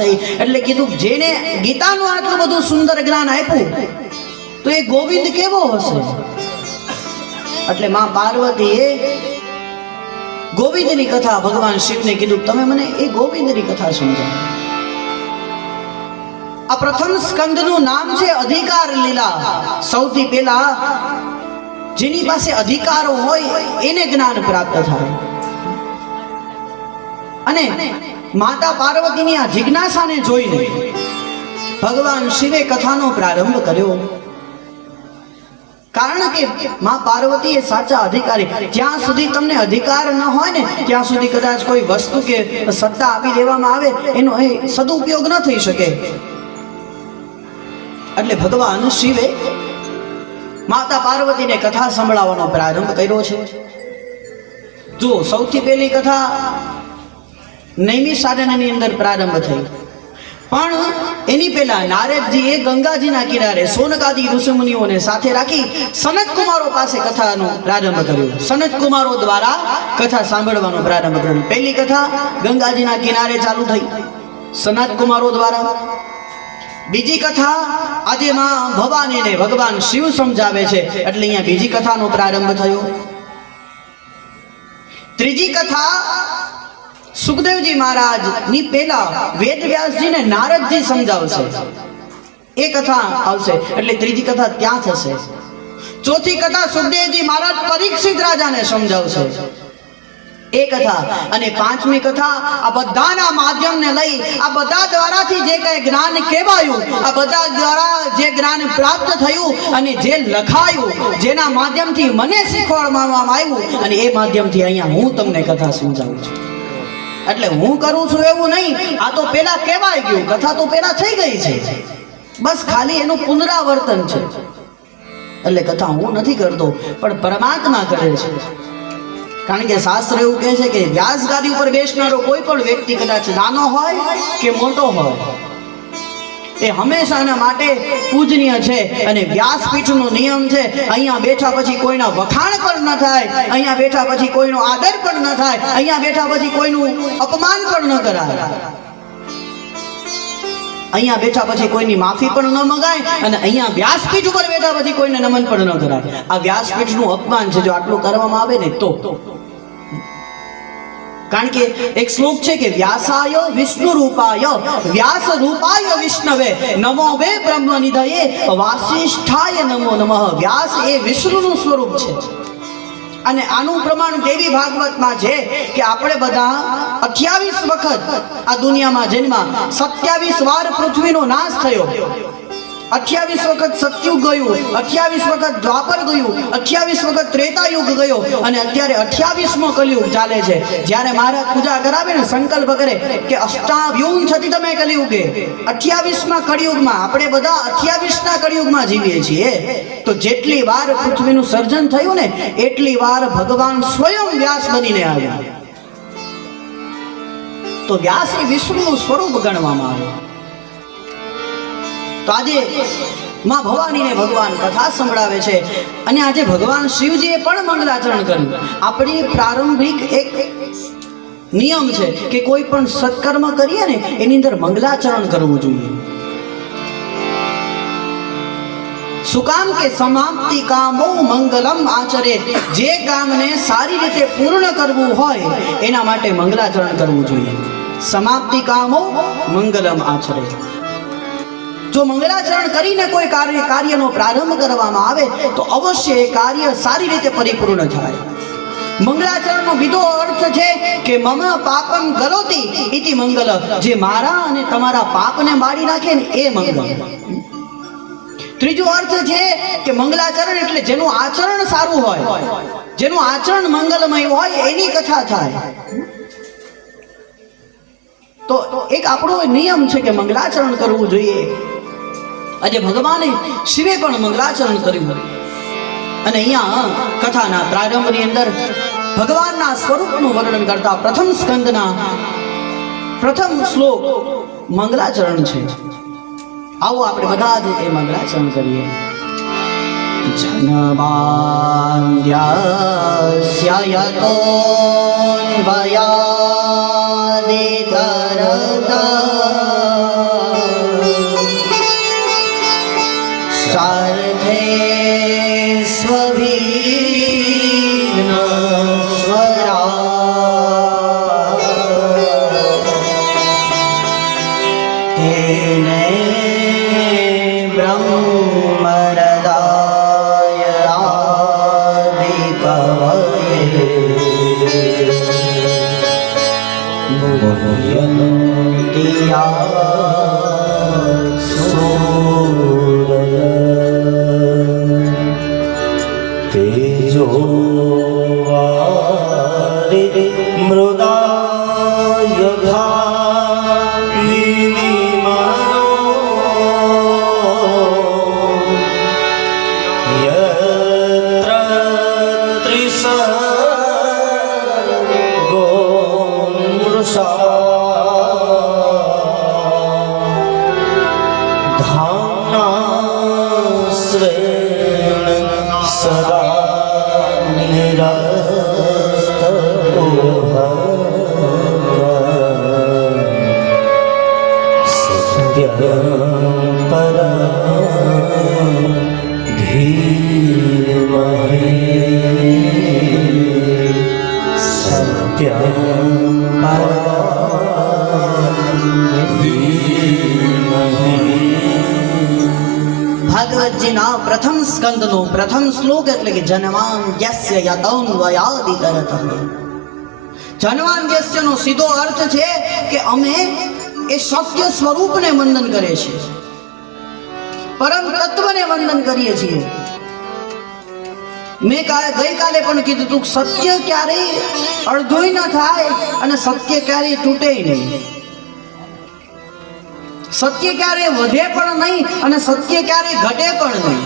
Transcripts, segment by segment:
થઈ એટલે કીધું જેને ગીતાનું આટલું બધું સુંદર જ્ઞાન આપ્યું તો એ ગોવિંદ કેવો હશે. એટલે માં પાર્વતીએ ગોવિંદની કથા ભગવાન શિવને કીધું તમે મને એ ગોવિંદની કથા સમજાવો. આ પ્રથમ સ્કંદનું નામ છે અધિકાર લીલા. સૌથી પહેલા જેની પાસે અધિકારો હોય એને જ્ઞાન પ્રાપ્ત થાય. અને માતા પાર્વતીની આ જિજ્ઞાસાને જોઈને ભગવાન શિવે કથાનો પ્રારંભ કર્યો. કારણ કે માં પાર્વતી એ સાચા અધિકારી. જ્યાં સુધી તમને અધિકાર ન હોય ને ત્યાં સુધી કદાચ કોઈ વસ્તુ કે સત્તા આપી દેવામાં આવે એનો એ સદુપયોગ ન થઈ શકે. એટલે ભગવાન શિવે માતા પાર્વતીને કથા સંભળાવવાનો પ્રારંભ કર્યો છે. જો સૌથી પહેલી કથા નૈમિષારણ્યની અંદર પ્રારંભ થઈ, પણ એની પહેલા નારદજીએ ગંગાજીના કિનારે સોનકાદી ઋષિમુનિઓને સાથે રાખી સનત કુમારો પાસે કથાનો પ્રારંભ કર્યો. સનત કુમારો દ્વારા કથા સાંભળવાનો પ્રારંભ કર્યો. પહેલી કથા ગંગાજીના કિનારે ચાલુ થઈ સનત કુમારો દ્વારા. બીજી કથા આજે માં ભવાનીને ભગવાન શિવ સમજાવે છે એટલે અહીંયા બીજી કથાનો પ્રારંભ થયો. ત્રીજી કથા સુખદેવજી મહારાજ ની પહેલા વેદવ્યાસજીને નારદજી સમજાવશે, એ કથા આવશે એટલે ત્રીજી કથા ત્યાં થશે. ચોથી કથા સુખદેવજી મહારાજ પરીક્ષિત રાજાને સમજાવશે, એ કથા. અને પાંચમી કથા આ બધાના માધ્યમને લઈ આ બધા દ્વારાથી જે કઈ જ્ઞાન કહેવાયું, આ બધા દ્વારા જે જ્ઞાન પ્રાપ્ત થયું અને જે લખાયું, જેના માધ્યમથી મને શીખવાડવામાં આવ્યું અને એ માધ્યમથી અહીંયા હું તમને કથા સમજાવું છું. એટલે હું કરું છું એવું નહીં, આ તો પેલા કહેવાય ગયું, કથા તો પેલા થઈ ગઈ છે, બસ ખાલી એનું પુનરાવર્તન છે. એટલે કથા હું નથી કરતો પણ પરમાત્મા કરે છે. કારણ કે શાસ્ત્ર એવું કહે છે કે વ્યાસ ગાદી ઉપર બેસનારો કોઈ પણ વ્યક્તિ કદાચ નાનો હોય કે મોટો હોય એ હંમેશાના માટે પૂજનીય છે. અને વ્યાસપીઠનો નિયમ છે અહીંયા બેઠા પછી કોઈના વખાણ પણ ન થાય, અહીંયા બેઠા પછી કોઈનો આદર પણ ન થાય, અહીંયા બેઠા પછી કોઈનું અપમાન પણ ન કરાય, અહીંયા બેઠા પછી કોઈની માફી પણ ન મગાય અને અહીંયા વ્યાસપીઠ ઉપર બેઠા પછી કોઈને નમન પણ ન કરાય. આ વ્યાસપીઠનું અપમાન છે જો આટલું કરવામાં આવે ને તો. કારણ કે એક શ્લોક છે કે વ્યાસાય વિષ્ણુ રૂપાય વ્યાસ રૂપાય વિષ્ણવે નમો વે બ્રહ્મ નિધયે વાસિષ્ઠાય નમો નમઃ. વ્યાસ એ વિષ્ણુનું સ્વરૂપ છે. અને આનું પ્રમાણ દેવી ભાગવતમાં છે કે આપણે બધા 28 વખત આ દુનિયામાં જન્મા, 27 વાર પૃથ્વીનો નાશ થયો, 28 વખત સતયુગ ગયું, 28 વખત દ્વાપર ગયું, 28 વખત ત્રેતાયુગ ગયો અને અત્યારે 28મો કલિયુગ ચાલે છે. જ્યારે મહારાજ પૂજા કરાવે ને સંકલ્પ કરે કે અષ્ટાવ્યુમ છતી તમે કલિયુગે, 28મા કળિયુગમાં આપણે બધા 28ના કળિયુગમાં જીવીએ છીએ. તો જેટલી વાર પૃથ્વીનું સર્જન થયું ને એટલી વાર ભગવાન સ્વયં વ્યાસ બનીને આવ્યા. તો વ્યાસ એ વિષ્ણુનું સ્વરૂપ ગણવામાં આવે. તો આજે માં ભવાનીને ભગવાન કથા સંભળાવે છે અને આજે ભગવાન શિવજીએ પણ મંગલાચરણ કર્યું. આપણી પ્રારંભિક એક નિયમ છે કે કોઈ પણ સત્કર્મ કરીએ ને એની અંદર મંગલાચરણ કરવું જોઈએ. શું કામ કે સમાપ્તિ કામો મંગલમ આચરે. જે કામને સારી રીતે પૂર્ણ કરવું હોય એના માટે મંગલાચરણ કરવું જોઈએ. સમાપ્તિ કામો મંગલમ આચરે. જો મંગલાચરણ કરીને કોઈ કાર્યનો પ્રારંભ કરવામાં આવે તો અવશ્ય એ કાર્ય સારી રીતે પરિપૂર્ણ થાય. મંગલાચરણનો બીજો અર્થ છે કે મમ પાપમ કરોતિ ઇતિ મંગલ. જે મારા અને તમારા પાપને બાળી નાખે ને એ મંગલ. ત્રીજો અર્થ છે કે મંગલાચરણ એટલે જેનું આચરણ સારું હોય, જેનું આચરણ મંગલમય હોય એની કથા થાય. તો એક આપણો નિયમ છે કે મંગલાચરણ કરવું જોઈએ. આજે ભગવાને શિવે પણ મંગલાચરણ કર્યું અને અહીંયા કથાના પ્રારંભની અંદર ભગવાનના સ્વરૂપનું વર્ણન કરતા પ્રથમ સ્કંદના પ્રથમ શ્લોક મંગલાચરણ છે. આવો આપણે બધા જ એ મંગલાચરણ કરીએ. જનમાન્દ્યાસ્યતો ભયાદિતરતા તેને બ્રહ્મરદાય આદિ કવયે મુહ્યંતિયા સૂરય તેજો મૃદા યથા યત્ર ત્રિસર્ગો મૃષા ધામ્ના સ્વેન સદા ભાગવતજીના પ્રથમ સ્કંદનો પ્રથમ શ્લોક એટલે કે જન્માંગ્યસ્ય યતૌન્વયાદિતરતઃ. જન્માંગ્યસ્યનો સીધો અર્થ છે કે અમે એ સત્ય સ્વરૂપને વંદન કરીએ છીએ, પરમ તત્વને વંદન કરીએ છીએ. મેં ગઈકાલે પણ કીધું તું, સત્ય ક્યારેય અડધોય ન થાય અને સત્ય ક્યારેય તૂટે નહીં. સત્ય ક્યારેય વધે પણ નહીં અને સત્ય ક્યારેય ઘટે પણ નહીં.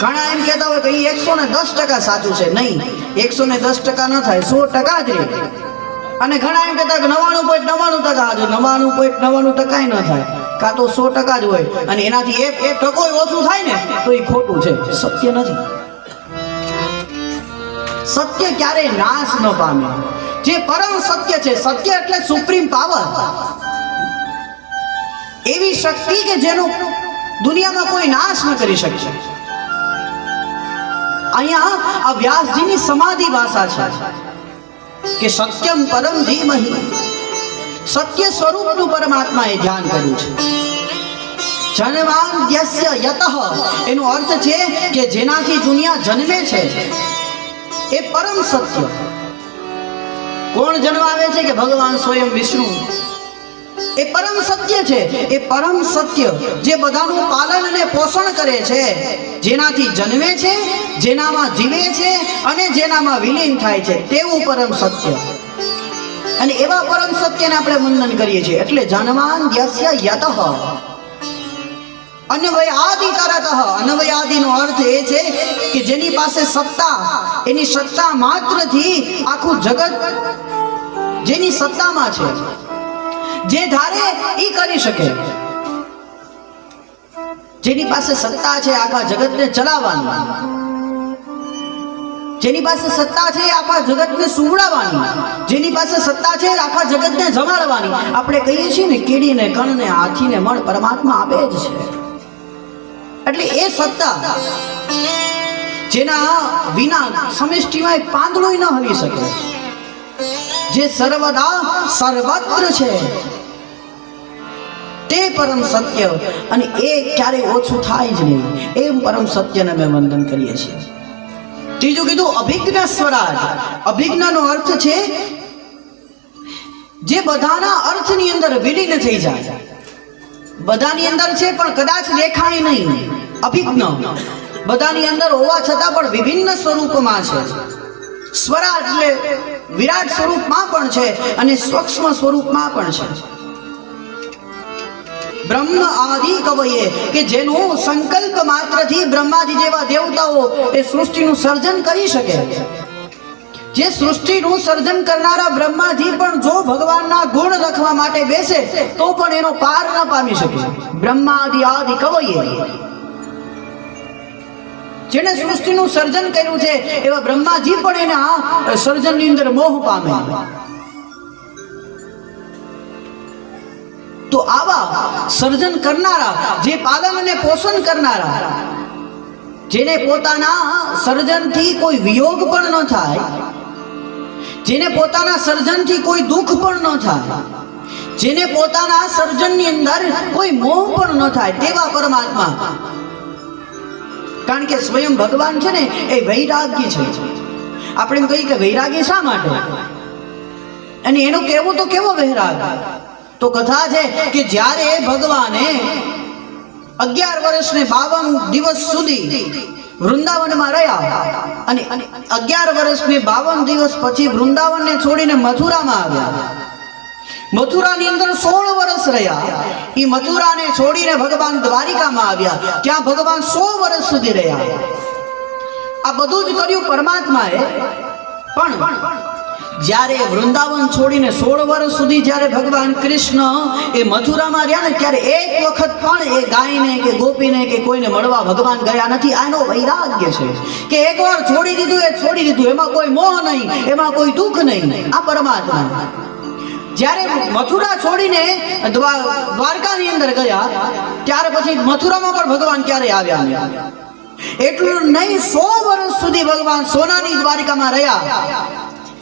ઘણા એમ કહેતા હોય કે 110% સાચું છે. નહીં, 110% ન થાય, 100% જ રહે. અને ઘણા એમ કહેતા કે 99.99% 99.99% ન થાય, કાં તો 100% જ હોય અને એનાથી એક ટકો ઓછું થાય ને તો એ ખોટું છે, સત્ય નથી. સત્ય ક્યારેય નાશ ન પામે. જે પરમ સત્ય છે, સત્ય એટલે સુપ્રીમ પાવર, એવી શક્તિ કે જેનો દુનિયામાં કોઈ નાશ ન કરી શકે. અહીંયા આ વ્યાસજીની સમાધિ ભાષા છે કે સત્યમ પરમ ધીમહિ. સત્ય સ્વરૂપનું પરમાત્માએ ધ્યાન કર્યું છે. જન્માંગ્યસ્ય યતઃ એનો અર્થ છે કે જેનાથી દુનિયા જન્મે છે એ પરમ સત્ય. કોણ જન્માવે છે? કે ભગવાન સ્વયં વિષ્ણુ. એ પરમ સત્ય છે. એ પરમ સત્ય જે બધાનું પાલન અને પોષણ કરે છે, જેનાથી જન્મે છે, જેનામાં જીવે છે અને જેનામાં વિલીન થાય છે, તેવું પરમ સત્ય. અને એવા પરમ સત્યને આપણે વંદન કરીએ છીએ. એટલે જન્માંગ્યસ્ય યતઃ અન્વયાદિ તરતઃ. અન્વયાદિનો અર્થ એ છે કે જેની પાસે સત્તા, એની સત્તા માત્રથી આખું જગત જેની સત્તામાં છે, જે ધારે એ કરી શકે. જેની પાસે સત્તા છે આખા જગતને ચલાવવાની, જેની પાસે સત્તા છે આખા જગતને સુવડાવવાની, જેની પાસે સત્તા છે આખા જગતને જમાડવાની. આપણે કહીએ છીએ ને કીડીને કણને હાથીને મણ પરમાત્મા આપે જ છે. એટલે એ સત્તા જેના વિના સમષ્ટિમાં એક પાંદડું ન હલી શકે, જે સર્વદા સર્વત્ર છે, તે પરમ સત્ય. અને એ ક્યારેય ઓછું થાય જ નહીં. એમ પરમ સત્યને અમે વંદન કરીએ છીએ. ત્રીજું કીધું અભિજ્ઞ સ્વરાજ. અભિજ્ઞનો અર્થ છે જે બધાના અર્થની અંદર વિલીન થઈ જાય. બધાની અંદર છે પણ કદાચ દેખાય નહીં. અભિજ્ઞ બધાની અંદર હોવા છતાં પણ વિભિન્ન સ્વરૂપમાં છે. સ્વરાજ એટલે વિરાટ સ્વરૂપમાં પણ છે અને સૂક્ષ્મ સ્વરૂપમાં પણ છે. બ્રહ્મ આદિ કવયે કે જેનું સંકલ્પ માત્રથી બ્રહ્માજી જેવા દેવતાઓ એ સૃષ્ટિનું સર્જન કરી શકે. જે સૃષ્ટિનું સર્જન કરનારા બ્રહ્માજી પણ જો ભગવાનના ગુણ લખવા માટે બેસે તો પણ એનો પાર ન પામી શકે. બ્રહ્માદિ આદિ કવયે, જેને સૃષ્ટિનું સર્જન કર્યું છે એવા બ્રહ્માજી પણ એના સર્જનની અંદર મોહ પામે. તો આવા સર્જન કરનારા, જે પાલન અને પોષણ કરનારા, જેને પોતાના સર્જનથી કોઈ વિયોગ પણ ન થાય, જેને પોતાના સર્જનથી કોઈ દુઃખ પણ ન થાય, જેને પોતાના સર્જનની અંદર કોઈ મોહ પણ ન થાય તેવા પરમાત્મા. કારણ કે સ્વયં ભગવાન છે ને એ વૈરાગ્ય છે. આપણે એમ કહીએ કે વૈરાગ્ય શા માટે, અને એનું કહેવું તો કેવો વૈરાગ. તો કથા છે કે જ્યારે ભગવાને 11 વર્ષ ને 52 દિવસ સુધી વૃંદાવનમાં રહ્યા અને 11 વર્ષ ને 52 દિવસ પછી વૃંદાવનને છોડીને મથુરામાં આવ્યા. મથુરાની અંદર 16 વર્ષ રહ્યા. એ મથુરાને છોડીને ભગવાન દ્વારિકામાં આવ્યા. ત્યાં ભગવાન 100 વર્ષ સુધી રહ્યા. આ બધું જ કર્યું પરમાત્માએ. પણ જ્યારે વૃંદાવન છોડીને 16 વર્ષ સુધી જ્યારે ભગવાન કૃષ્ણ એ મથુરામાં રહ્યા ને ત્યારે એક વખત પણ એ ગાયને કે ગોપીને કે કોઈને મળવા ભગવાન ગયા નથી. આનો વૈરાગ્ય છે કે એકવાર છોડી દીધું એ છોડી દીધું, એમાં કોઈ મોહ નહીં, એમાં કોઈ દુઃખ નહીં. આ પરમાત્મા જ્યારે મથુરા છોડીને દ્વારકાની અંદર ગયા ત્યાર પછી મથુરામાં પણ ભગવાન ક્યારે આવ્યા નહીં. એટલું નહીં, 100 વર્ષ સુધી ભગવાન સોનાની દ્વારિકામાં રહ્યા.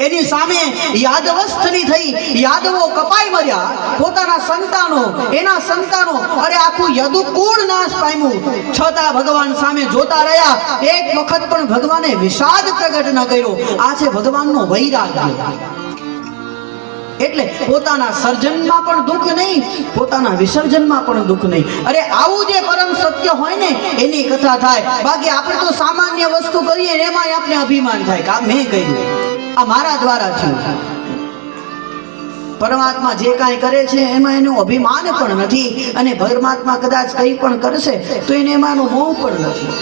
એની સામે યાદવસ્થની થઈ, યાદવો કપાઈ મર્યા, પોતાના સંતાનો, એના સંતાનો, અરે આખું યદુકુળ નાશ પામ્યું. છતાં ભગવાન સામે જોતા રહ્યા. એક વખત પણ ભગવાને વિષાદ પ્રગટ ન કર્યો. આ છે ભગવાનનો વૈરાગ્ય. એટલે પોતાના સર્જનમાં પણ દુઃખ નહીં, પોતાના વિસર્જનમાં પણ દુઃખ નહીં. અરે આવું જે પરમ સત્ય હોય ને એની કથા થાય. બાકી આપણે તો સામાન્ય વસ્તુ કરીએ એમાં આપણે અભિમાન થાય કે આ મેં કર્યું, આ મારા દ્વારા થયું. પરમાત્મા જે કાંઈ કરે છે એમાં એનું અભિમાન પણ નથી, અને પરમાત્મા કદાચ કંઈ પણ કરશે તો એને એમાંનો મોહ પણ નથી.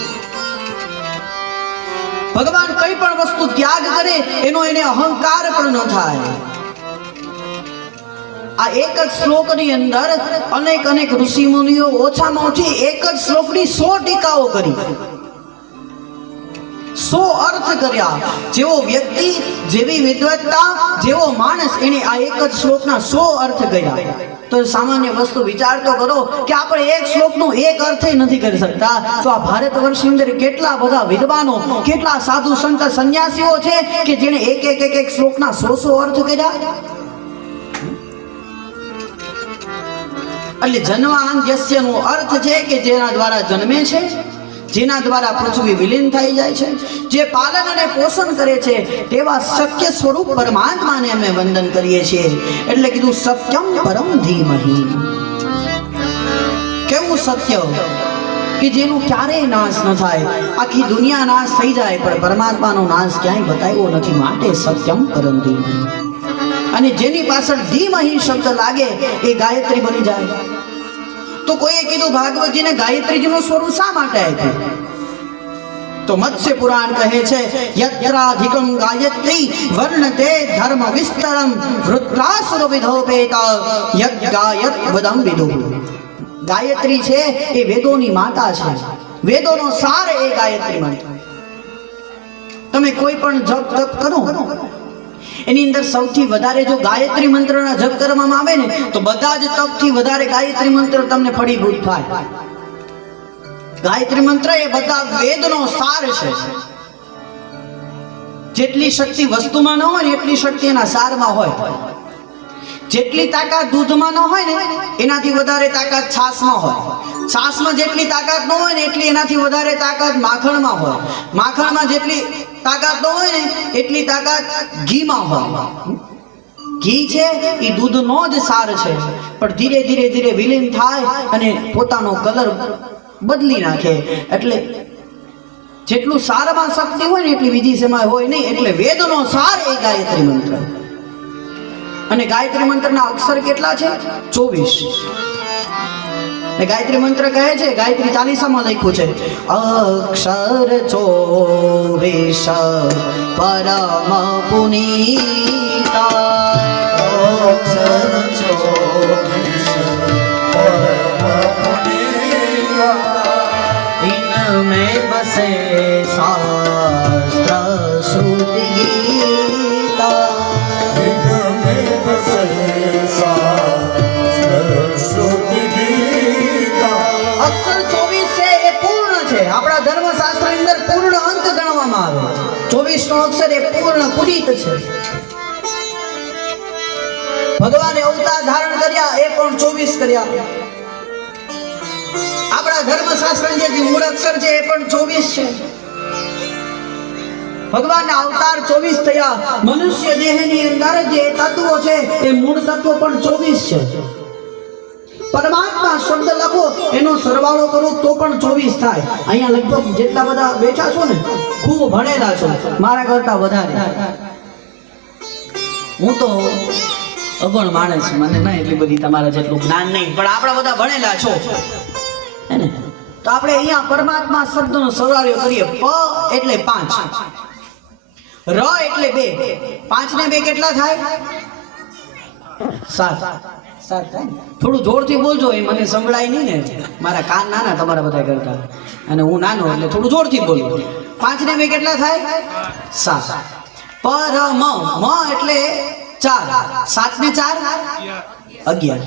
ભગવાન કંઈ પણ વસ્તુ ત્યાગ કરે એનો એને અહંકાર પણ ન થાય. આ એક જ શ્લોકની અંદર અનેક ઋષિ મુનિઓ ઓછામાં ઓછી એક જ શ્લોકની 100 ટીકાઓ કરી, 100 અર્થ કર્યા. જેવો વ્યક્તિ, જેવી વિદ્વત્તા, જેવો માણસ, એને આ એક જ શ્લોકના 100 અર્થ કર્યા. તો સામાન્ય વસ્તુ વિચાર તો કરો કે આપણે એક શ્લોકનો એક અર્થ નથી કરી શકતા, તો આ ભારત વર્ષની અંદર કેટલા બધા વિદ્વાનો, કેટલા સાધુ સંત સંન્યાસીઓ છે કે જેણે એક શ્લોકના 100 અર્થ કર્યા. એટલે જન્માદ્યસ્યનો અર્થ છે કે જેના દ્વારા જન્મે છે, જેના દ્વારા પૃથ્વી વિલીન થઈ જાય છે, જે પાલન અને પોષણ કરે છે તેવા સત્ય સ્વરૂપ પરમાત્માને અમે વંદન કરીએ છીએ. એટલે કીધું સત્યમ પરમ ધીમહિ. કેવું સત્ય કે જેનું ક્યારેય નાશ ન થાય. આખી દુનિયા નાશ થઈ જાય પણ પરમાત્માનો નાશ ક્યાંય બતાવ્યો નથી. માટે સત્યમ પરમ ધીમહિ. અને જેની પાછળ ધીમહિ શબ્દ લાગે એ ગાયત્રી બની જાય. તો કોઈએ કીધું ભાગવતજીને ગાયત્રીજીનું સ્વરૂપ શા માટે આપ્યું? તો મત્સ્ય પુરાણ કહે છે યત્રાધિકમ ગાયત્રી વર્ણતે ધર્મ વિસ્તરમ વૃત્રાસુર વિધોપેત યદ ગાયત વદમ વિદુ. ગાયત્રી છે એ વેદોની માતા છે, વેદોનો સાર એ ગાયત્રી મંત્ર. તમે કોઈ પણ જપ તપ કરો એની અંદર સૌથી વધારે જો ગાયત્રી મંત્રના જપ કરવામાં આવે ને તો બધા જ તપથી વધારે ગાયત્રી મંત્ર તમને ફળીભૂત થાય. ગાયત્રી મંત્ર એ બધા વેદનો સાર છે. જેટલી શક્તિ વસ્તુમાં ન હોય ને એટલી શક્તિ એના સારમાં હોય. જેટલી તાકાત દૂધમાં ન હોય ને એનાથી વધારે તાકાત છાશમાં હોય. છાશમાં જેટલી તાકાત ન હોય ને એટલી એનાથી વધારે તાકાત માખણમાં હોય. માખણમાં જેટલી તાકાત ન હોય ને એટલી તાકાત ઘીમાં હોય. ઘી છે એ દૂધનો જ સાર છે, પણ ધીરે ધીરે વિલીન થાય અને પોતાનો કલર બદલી નાખે. એટલે જેટલું સારમાં શક્તિ હોય ને એટલી બીજી શેમાં હોય નહીં. એટલે વેદનો સાર એ ગાયત્રી મંત્ર. અને ગાયત્રી મંત્રના અક્ષર કેટલા છે? 24. ગાયત્રી મંત્ર કહે છે, ગાયત્રી ચાલીસામાં લખ્યું છે અક્ષર 24 પરમ પુનીતા. અક્ષર 24 પરમ પુનીતા. ઇનમેં બસે શાસ્ત્ર શ્રુતિ ગીતા. ઇનમેં બસે શાસ્ત્ર શ્રુતિ ગીતા. અક્ષર 24 છે એ પૂર્ણ છે. આપણા ધર્મશાસ્ત્રની અંદર પૂર્ણ અંક ગણવામાં આવે. 24 નો અક્ષર એ પૂર્ણ પુરીત છે. ભગવાને અવતાર ધારણ કર્યા એ પણ 24 કર્યા. આપણા ધર્મશાસ્ત્રની જે મૂળ અક્ષર છે એ પણ 24 છે. ભગવાનના અવતાર 24 થયા. મનુષ્ય દેહની અંદર જે તત્વો છે એ મૂળ તત્વો પણ 24 છે. પરમાત્મા શબ્દ લખો એનો સરવાળો કરો તો પણ 24 થાય. અહીંયા લગભગ જેટલા બધા બેઠા છો ને ખૂબ ભણેલા છો, મારા કરતા વધારે. હું તો અગણ માણસ, મને ના એટલી બધી તમારા જેટલું જ્ઞાન નહીં, પણ આપણા બધા ભણેલા છો હે ને. તો આપણે અહીંયા પરમાત્મા શબ્દનો સરવાળો કરીએ. પ એટલે 5, ર એટલે 2, 5 ને 2 કેટલા થાય? 7. 7 થાય. થોડું જોરથી બોલજો, એ મને સંભળાય નહીં ને, મારા કાન નાના તમારા બધા કરતા, અને હું નાનો એટલે થોડું જોરથી બોલું. 5 ને 2 કેટલા થાય? 7. પરમ મ એટલે 4, 7 ને 4 11.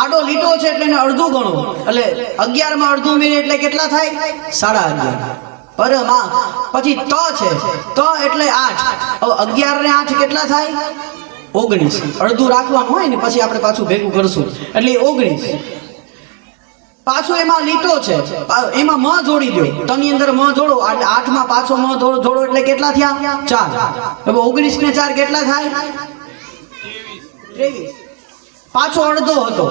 આડો લીટો છે એટલે એને અડધું ગણો, એટલે 11 માં અડધું મિનિટ એટલે કેટલા થાય? 11.5. પરમા. પછી ત છે, ત એટલે 8. હવે 11 ને 8 કેટલા થાય? 19. અડધું રાખવાનું હોય ને, પછી આપણે પાછું ભેગું કરશું એટલે 19. પાછું એમાં લીટો છે, એમાં મ જોડી દો, તની અંદર મ જોડો એટલે 8 માં પાછો મ જોડો એટલે કેટલા થયા? 4. હવે 19 ને 4 કેટલા થાય? 23. પાછો અડધો હતો,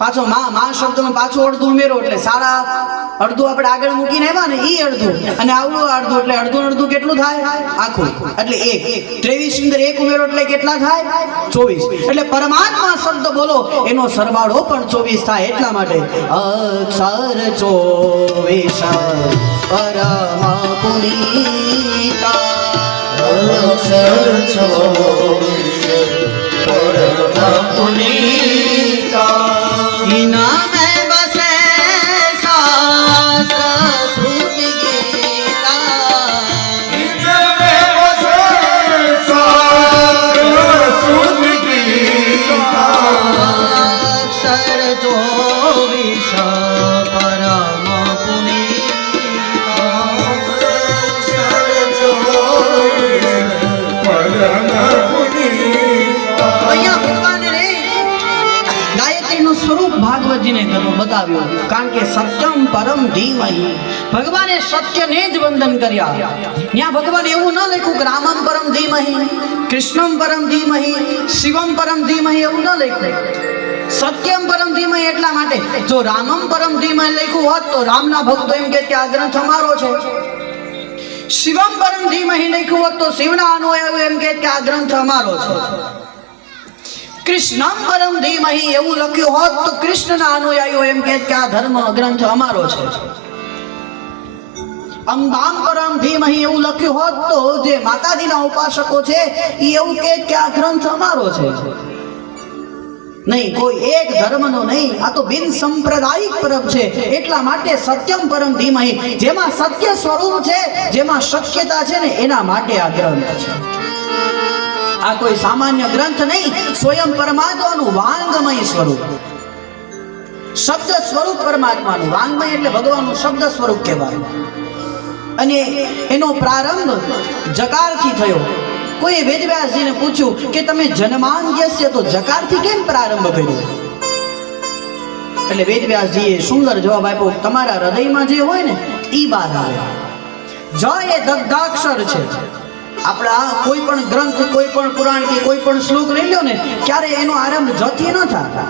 પાછો માં શબ્દમાં પાછો અડધું ઉમેરો એટલે સારા અડધું આપણે આગળ મૂકીને આવ્યા ને ઈ અડધું, અને આવડું અડધું એટલે અડધું કેટલું થાય? આખું એટલે 1. 23 અંદર 1 ઉમેરો એટલે કેટલા થાય? 24. એટલે પરમાત્મા શબ્દ બોલો એનો સરવાળો પણ 24 થાય. એટલા માટે અક્ષર 24 પરમ પુનીતા. અક્ષર 24 પરમ પુનીતા. इना में बसे शास्त्र श्रुति गीता. ઇન્દ્રને વસે શાસ્ત્ર શુદ્ધ ગીતા. अक्षर 24 परम पुनीता. અક્ષર 24 પરમ પુનીતા. અહીંયા ભગવાને ગાયત્રીનું સ્વરૂપ ભાગવતજીને બતાવ્યું, કારણ કે સત્યમ પરમ ધીમહિ. ભગવાને સત્યને જ વંદન કર્યા. ત્યાં ભગવાન એવું ન લખ્યું કે રામમ પરમ ધીમહિ, કૃષ્ણમ પરમ ધીમહિ, શિવમ પરમ ધીમહિ, એવું ન લખ્યું. સત્યમ પરમ ધીમહિ એટલા માટે, જો રામમ પરમ ધીમહિ લખ્યું હોત તો રામના ભક્તો એમ કે આ ગ્રંથ અમારો છે. શિવમ પરમ ધીમહિ લખ્યું હોત તો શિવના અનુયાયીઓ એમ કે આ ગ્રંથ અમારો છે. કૃષ્ણમ પરમ ધીમહિ એવું લખ્યું હોત તો કૃષ્ણના અનુયાયીઓ એમ કહે કે આ ધર્મ ગ્રંથ અમારો છે. અંબામ પરમ ધીમહિ એવું લખ્યું હોત તો જે માતાજીના ઉપાસકો છે એ એવું કહે કે આ ગ્રંથ અમારો છે. નહીં, કોઈ એક ધર્મનો નહીં, આ તો બિન સંપ્રદાયિક પરમ છે. એટલા માટે સત્યમ પરમ ધીમહિ, જેમાં સત્ય સ્વરૂપ છે, જેમાં શક્યતા છે ને એના માટે આ ગ્રંથ છે. આ કોઈ સામાન્ય ગ્રંથ નહીં, સ્વયં પરમાત્માનું વાંગમય સ્વરૂપ, શબ્દ સ્વરૂપ પરમાત્માનું. વાંગમય એટલે ભગવાનનું શબ્દ સ્વરૂપ કહેવાય. અને એનો પ્રારંભ જકારથી થયો. કોઈ વેદવ્યાસજીને પૂછ્યું કે તમે જન્માંગ્યસ્ય તો જકારથી કેમ પ્રારંભ કર્યો? એટલે વેદવ્યાસજીએ સુંદર જવાબ આપ્યો, તમારા હૃદયમાં જે હોય ને ઈ બહાર આવે. જ એ દગ્ધાક્ષર છે. આપણા કોઈ પણ ગ્રંથ, કોઈ પણ પુરાણ કે કોઈ પણ શ્લોક લઈ લો ને, ક્યારે એનો આરંભ જથી ન થાય.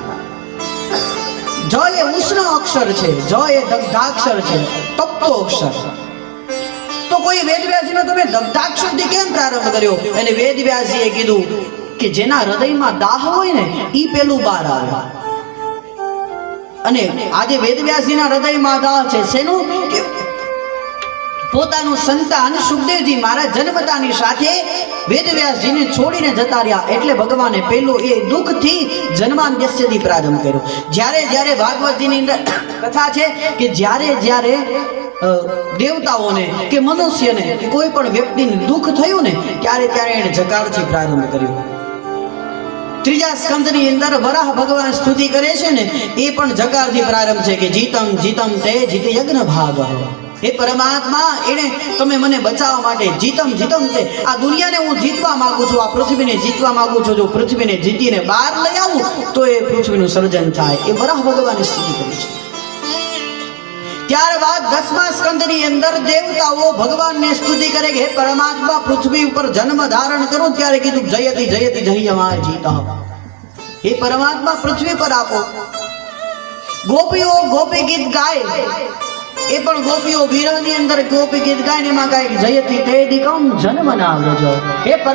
જ એ ઉષ્ણ અક્ષર છે, જ એ દગ્ધાક્ષર છે, તપ્તો અક્ષર. તો કોઈ વેદવ્યાસજીનો તમે દગ્ધાક્ષરથી કેમ પ્રારંભ કર્યો? અને વેદવ્યાસજીએ કીધું કે જેના હૃદયમાં દાહ હોય ને ઈ પેલું બહાર આવે. અને આજે વેદવ્યાસજીના હૃદયમાં દાહ છે શેનું? કે પોતાનું સંતાન સુખદેવજી મહારાજ જન્મતાની સાથે વેદવ્યાસજીને છોડીને જતા રહ્યા. એટલે ભગવાને પેલું એ દુઃખથી જન્માંગ્યસ્યથી પ્રારંભ કર્યો. જ્યારે ભાગવતજીની અંદર કથા છે કે જ્યારે દેવતાઓને કે મનુષ્યને કે કોઈ પણ વ્યક્તિને દુઃખ થયું ને ત્યારે એણે જકારથી પ્રારંભ કર્યો. ત્રીજા સ્કંદની અંદર વરાહ ભગવાન સ્તુતિ કરે છે ને એ પણ જકારથી પ્રારંભ છે કે જીતમ જીતમ તે જીત યજ્ઞ ભાગ. હે પરમાત્મા, એને તમે મને બચાવવા માટે જીતમ તે આ દુનિયાને હું જીતવા માંગુ છું, આ પૃથ્વીને જીતવા માંગુ છું. જો પૃથ્વીને જીતીને બહાર લઈ આવું તો એ પૃથ્વીનું સર્જન થાય. એ વરાહ ભગવાનની સ્તુતિ કરી છે. ત્યારબાદ 10મા સ્કંદની અંદર દેવતાઓ ભગવાનને સ્તુતિ કરે કે હે પરમાત્મા, પૃથ્વી ઉપર જન્મ ધારણ કરું ત્યારે કીધું જયતિ જયતિ જય અમાર જીતા. હે પરમાત્મા, પૃથ્વી પર આપો. ગોપીઓ ગોપી ગીત ગાય, એ પણ ગોપીઓ વિરહની અંદર ગોપી ગીત ગાય, એમાં ગાય જયતિ તે દિકમ જન્મ ના વ્રજ. હે પરમ